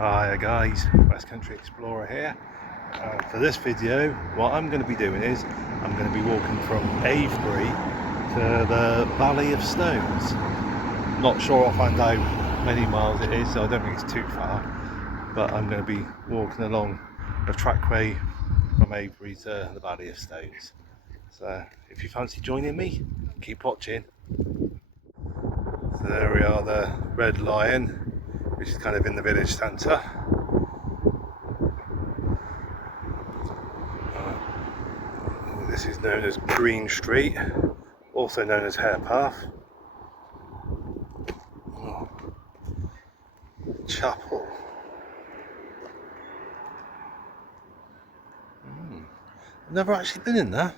Hi guys, West Country Explorer here. For this video, what I'm going to be doing is I'm going to be walking from Avebury to the Valley of Stones. Not sure I'll find out how many miles it is, so I don't think it's too far, but I'm going to be walking along the trackway from Avebury to the Valley of Stones. So if you fancy joining me, keep watching. So there we are, the Red Lion, which is kind of in the village centre. This is known as Green Street, also known as Hare Path. Chapel. I've never actually been in there.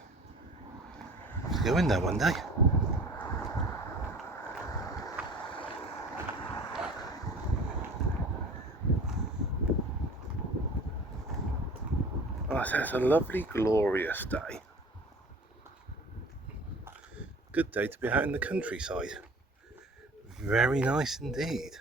I'll have to go in there one day. Oh, so it's a lovely, glorious day. Good day to be out in the countryside. Very nice indeed.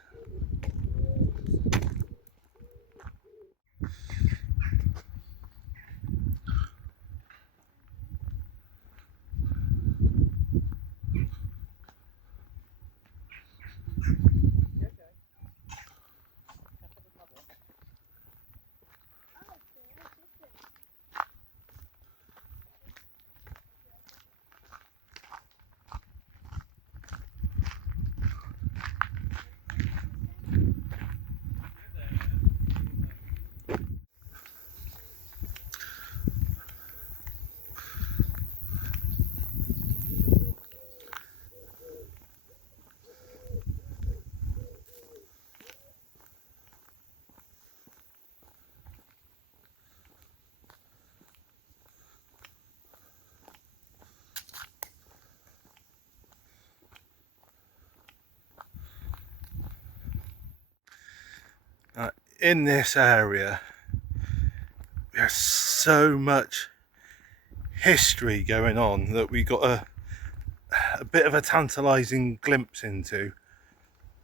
In this area, there's so much history going on that we got a bit of a tantalising glimpse into,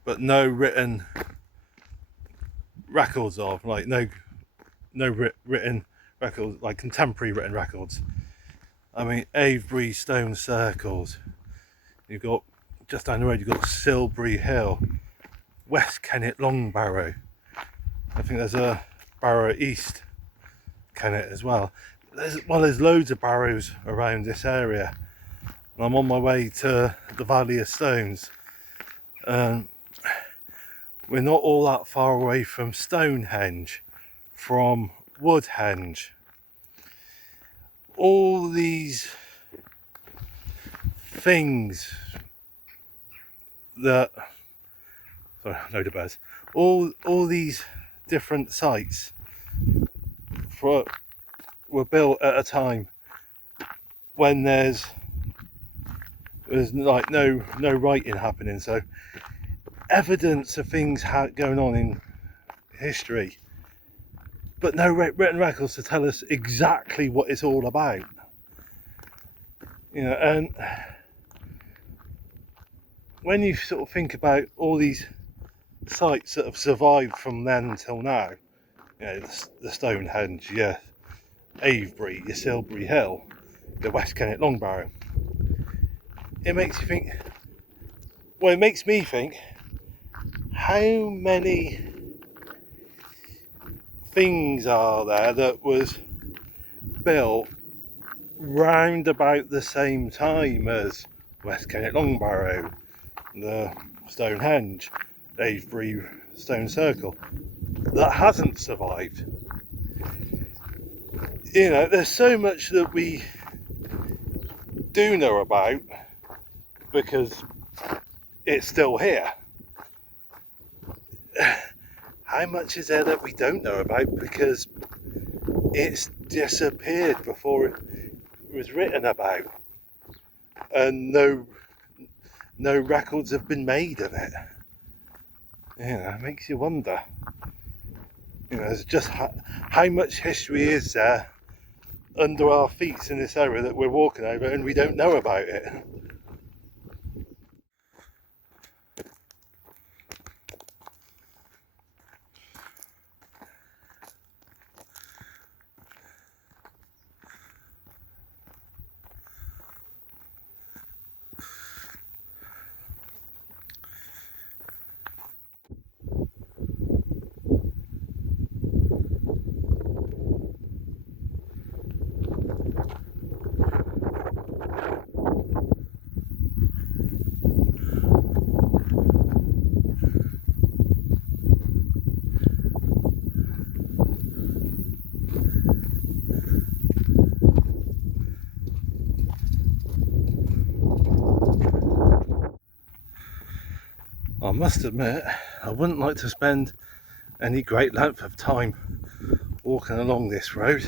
but no written records of, like no written records, like contemporary written records. I mean, Avebury stone circles. You've got just down the road. You've got Silbury Hill, West Kennet Long Barrow. I think there's a Barrow East Kennet as well. There's loads of barrows around this area. And I'm on my way to the Valley of Stones. We're not all that far away from Stonehenge, from Woodhenge. All these things that, sorry, load of birds. All these different sites were built at a time when there's like no writing happening, so evidence of things going on in history, but no written records to tell us exactly what it's all about. You know, and when you sort of think about all these sites that have survived from then until now, you know, the Stonehenge, yeah, Avebury, your Silbury Hill, the West Kennet Long Barrow, it makes you think, well, it makes me think, how many things are there that was built round about the same time as West Kennet Long Barrow, the Stonehenge, Avebury Stone Circle, that hasn't survived. You know, there's so much that we do know about because it's still here. How much is there that we don't know about because it's disappeared before it was written about, and no records have been made of it? You know, it makes you wonder. You know, it's just how much history is there under our feet in this area that we're walking over and we don't know about it. must admit, I wouldn't like to spend any great length of time walking along this road.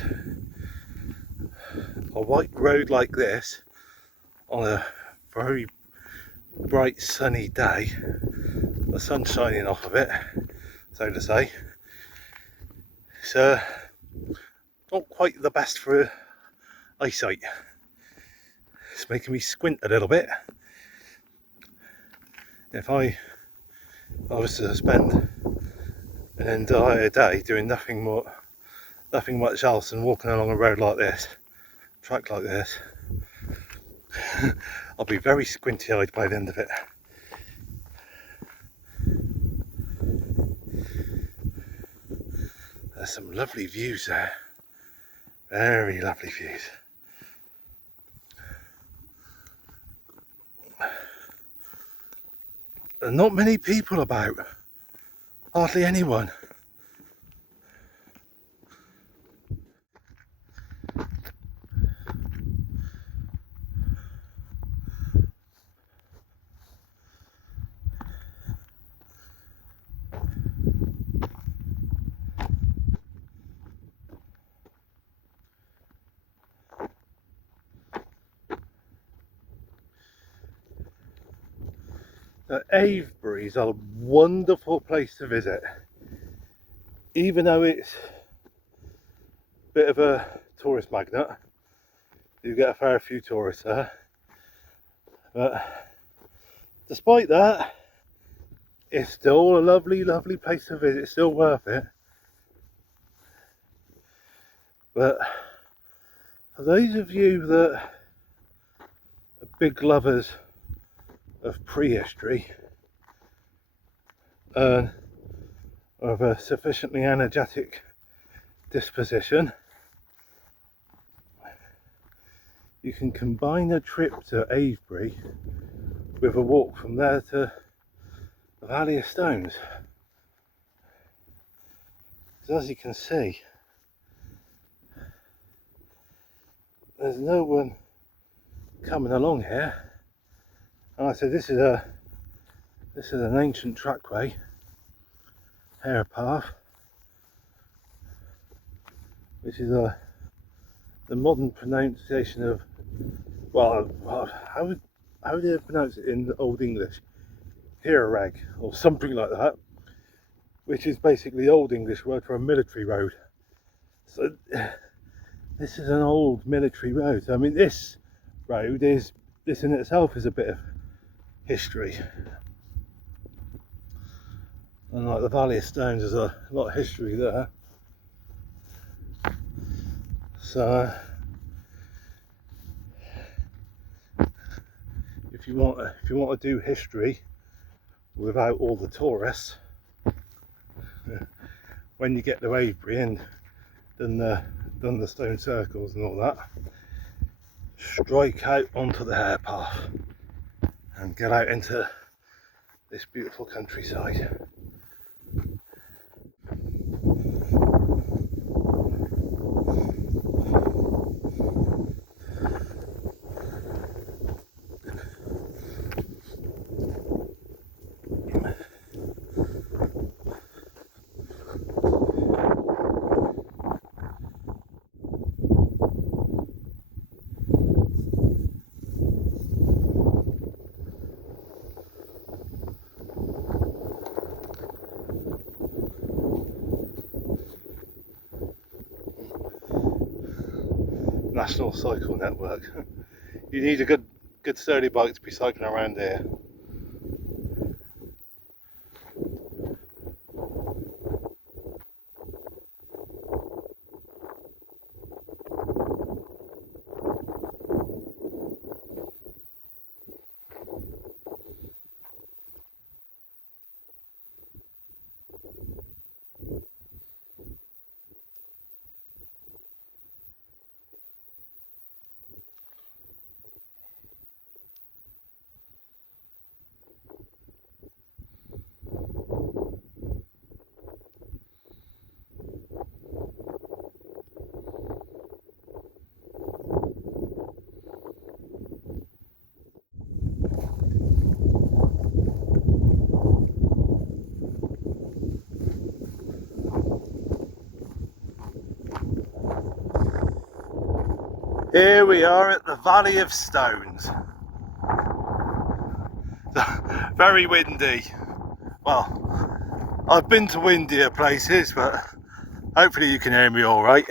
A white road like this on a very bright sunny day, the sun shining off of it, so to say. So not quite the best for eyesight. It's making me squint a little bit. If I was to spend an entire day doing nothing much else than walking along a road like this, track like this, I'll be very squinty eyed by the end of it. There's some lovely views there, very lovely views. And not many people about, hardly anyone. Avebury is a wonderful place to visit, even though it's a bit of a tourist magnet. You get a fair few tourists there, but despite that, it's still a lovely place to visit. It's still worth it. But for those of you that are big lovers of prehistory and of a sufficiently energetic disposition, you can combine a trip to Avebury with a walk from there to the Valley of Stones. Because as you can see, there's no one coming along here. And like I said, this is an ancient trackway, hair path, which is the modern pronunciation of, well, how do they pronounce it in Old English? Hirareg or something like that, which is basically the Old English word for a military road. So this is an old military road. So, I mean, this in itself is a bit of history. And like the Valley of Stones, there's a lot of history there. So if you want to do history without all the tourists, when you get to Avebury and done the stone circles and all that, strike out onto the hair path and get out into this beautiful countryside. National Cycle Network. You need a good sturdy bike to be cycling around here. Here we are at the Valley of Stones. Very windy. Well, I've been to windier places, but hopefully you can hear me all right.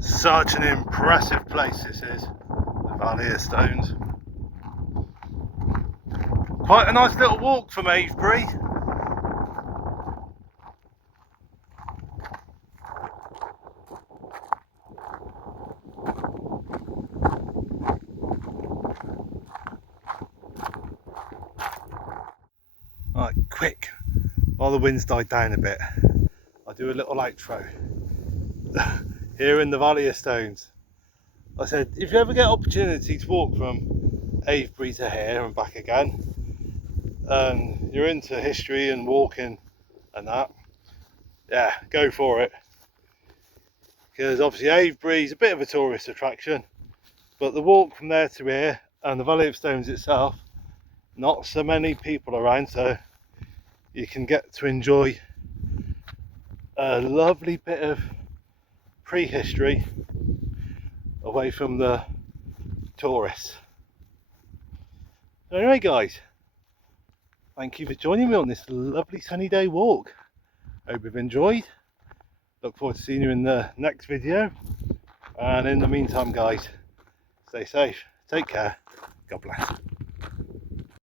Such an impressive place this is, the Valley of Stones. Quite a nice little walk from Avebury. Right, quick, while the wind's died down a bit, I'll do a little outro. Here in the Valley of Stones. I said, if you ever get opportunity to walk from Avebury to here and back again, and you're into history and walking and that, yeah, go for it. Because obviously Avebury is a bit of a tourist attraction, but the walk from there to here and the Valley of Stones itself, not so many people around, so you can get to enjoy a lovely bit of prehistory away from the tourists. Anyway guys, thank you for joining me on this lovely sunny day walk. Hope you've enjoyed. Look forward to seeing you in the next video, and in the meantime guys, stay safe, take care, God bless.